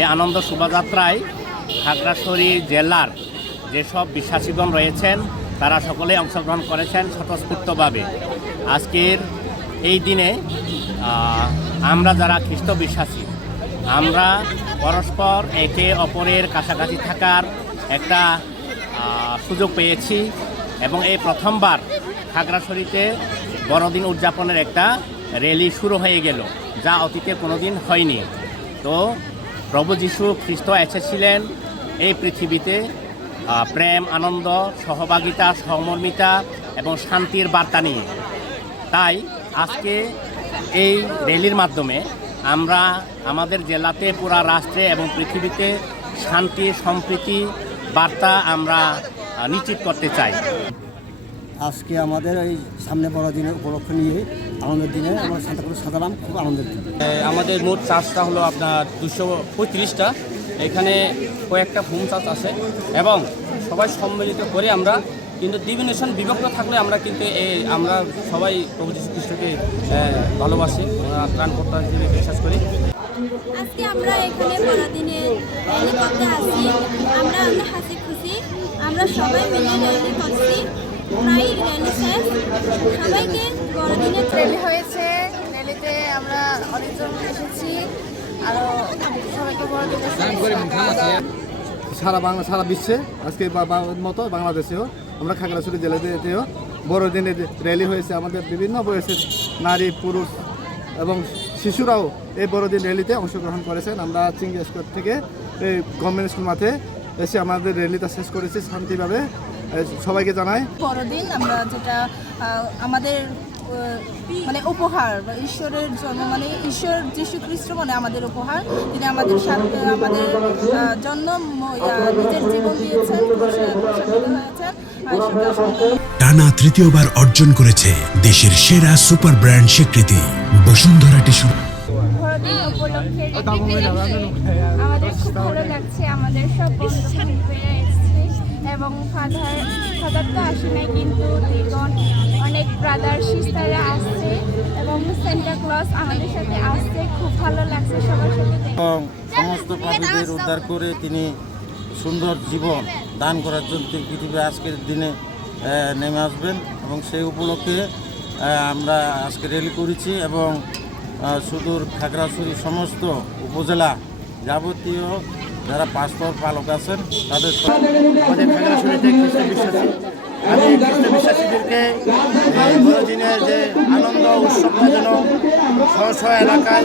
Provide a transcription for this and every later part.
এই আনন্দ শোভাযাত্রায় খাগড়াছড়ি জেলার যেসব বিশ্বাসীগণ রয়েছেন তারা সকলে অংশগ্রহণ করেছেন স্বতঃস্ফূর্তভাবে। আজকের এই দিনে আমরা যারা খ্রিস্ট বিশ্বাসী আমরা পরস্পর একে অপরের কাছাকাছি থাকার একটা সুযোগ পেয়েছি এবং এই প্রথমবার খাগড়াছড়িতে বড়দিন উদযাপনের একটা র্যালি শুরু হয়ে গেল, যা অতীতে কোনোদিন হয়নি। তো প্রভু যীশু খ্রিস্ট এসেছিলেন এই পৃথিবীতে প্রেম, আনন্দ, সহভাগিতা, সহমর্মিতা এবং শান্তির বার্তা নিয়ে। তাই আজকে এই র্যালির মাধ্যমে আমরা আমাদের জেলাতে, পুরা রাষ্ট্রে এবং পৃথিবীতে শান্তি সম্প্রীতি বার্তা আমরা নিশ্চিত করতে চাই। আজকে আমাদের এই সামনে বড়দিনের উপলক্ষ নিয়ে আনন্দের দিনে আমরা সান্তা ক্লজ সাজালাম, খুব আনন্দের দিন। আমাদের মোট চার্জটা হলো আপনার 235টা। এখানে কয়েকটা হোম চার্জ আছে এবং সবাই সম্মিলিত করে আমরা কিন্তু ডিভিনেশন বিভক্ত থাকলে আমরা কিন্তু আমরা সবাই প্রভু যীশু খ্রিস্টকে ভালোবাসি, ত্রাণকর্তা হিসেবে বিশ্বাস করি। আজকে আমরা এখানে বড়দিনে র্যালি করতে আসি। আমরা হাসি খুশি আমরা সবাই মিলে র্যালি করছি। প্রায় র্যালি শেষ, সবাইকে বড়দিনে র্যালি হয়েছে। র্যালিতে আমরা অনেকজন এসেছি, আরও সবাইকে বড়দিনের সারা বিশ্বে আজকে মতো বাংলাদেশেও আমরা খাগড়াছড়ি জেলাতেও বড়দিনের র্যালি হয়েছে। আমাদের বিভিন্ন বয়সের নারী, পুরুষ এবং শিশুরাও এই বড়দিন র্যালিতে অংশগ্রহণ করেছেন। আমরা চিংড়ি স্কোয়ার থেকে এই গভর্নমেন্ট স্কুল মাঠে এসে আমাদের র্যালিটা শেষ করেছি শান্তিভাবে। সবাইকে জানাই বড়দিন আমরা যেটা আমাদের মানে উপহার বা ঈশ্বরের জন্ম, মানে ঈশ্বর যীশু খ্রিস্ট মানে আমাদের উপহার। তিনি আমাদের সাথে আমাদের জন্য নিজের জীবন দিয়েছেন, হয়েছেন। টানা তৃতীয়বার অর্জন করেছে দেশের সেরা সুপার ব্র্যান্ড স্বীকৃতি বসুন্ধরা টিস্যু। বড়দিন উপলক্ষে আমাদের খুব ভালো লাগছে। আমাদের সব বন্ধুরা এসেছে এবং ফাদার তো আসে নাই, কিন্তু অনেক ব্রাদার সিস্টাররা আসছে এবং সান্তা ক্লজ আমাদের সাথে আসছে। খুব ভালো লাগছে সবার সাথে। সমস্ত পাপীদের উদ্ধার করে তিনি সুন্দর জীবন দান করার জন্য পৃথিবী আজকের দিনে নেমে আসবেন এবং সেই উপলক্ষে আমরা আজকে র্যালি করেছি এবং সুদূর খাগড়াছড়ি সমস্ত উপজেলা যাবতীয় যারা পাঁচতর পালক আছেন তাদের আমাদের খাগড়াছড়িতে খ্রিস্ট বিশ্বাসী, আমি খ্রিস্ট বিশ্বাসীদেরকে বড়দিনের যে আনন্দ উৎসবটা যেন স্ব এলাকায়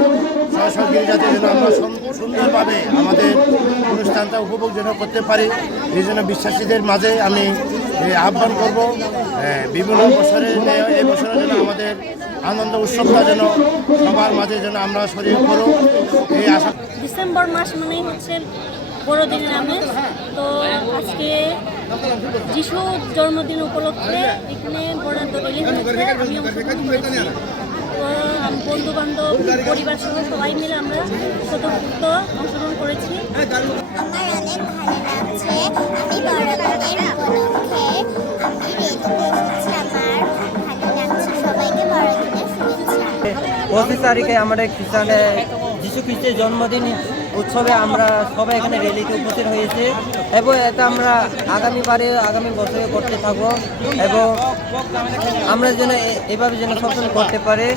স্ব গির্জাতে যেন আমরা সুন্দরভাবে আমাদের অনুষ্ঠানটা উপভোগ যেন করতে পারি, এই জন্য বিশ্বাসীদের মাঝে আমি আহ্বান করব বিভিন্ন বছরের এই বছরের জন্য আমাদের আনন্দ উৎসবটা যেন সবার মাঝে যেন আমরা ছড়িয়ে পড়ব এই আশা। ডিসেম্বর মাস মানেই হচ্ছে বড়দিনের আমেজ। তো আজকে যিশু জন্মদিন উপলক্ষে এখানে বড় র্যালি হয়েছে, আমি অংশগ্রহণ করেছি। তো বন্ধু বান্ধব পরিবার সহ সবাই মিলে আমরা স্বতঃস্ফূর্ত অংশগ্রহণ করেছি। আমার অনেক ভালো লাগছে। আমি বড়দিনের উপলক্ষে আমি রেডি করেছি। আমার খুব ভালো লাগছে। সবাইকে বড়দিনের শুভেচ্ছা। 25 তারিখে আমাদের খ্রিস্টানের যীশু খ্রিস্টের জন্মদিন উৎসবে আমরা সবাই এখানে র্যালিতে উপস্থিত হয়েছে এবং এটা আমরা আগামী বছরে করতে থাকবো এবং আমরা যেন এভাবে যেন সবসময় করতে পারে।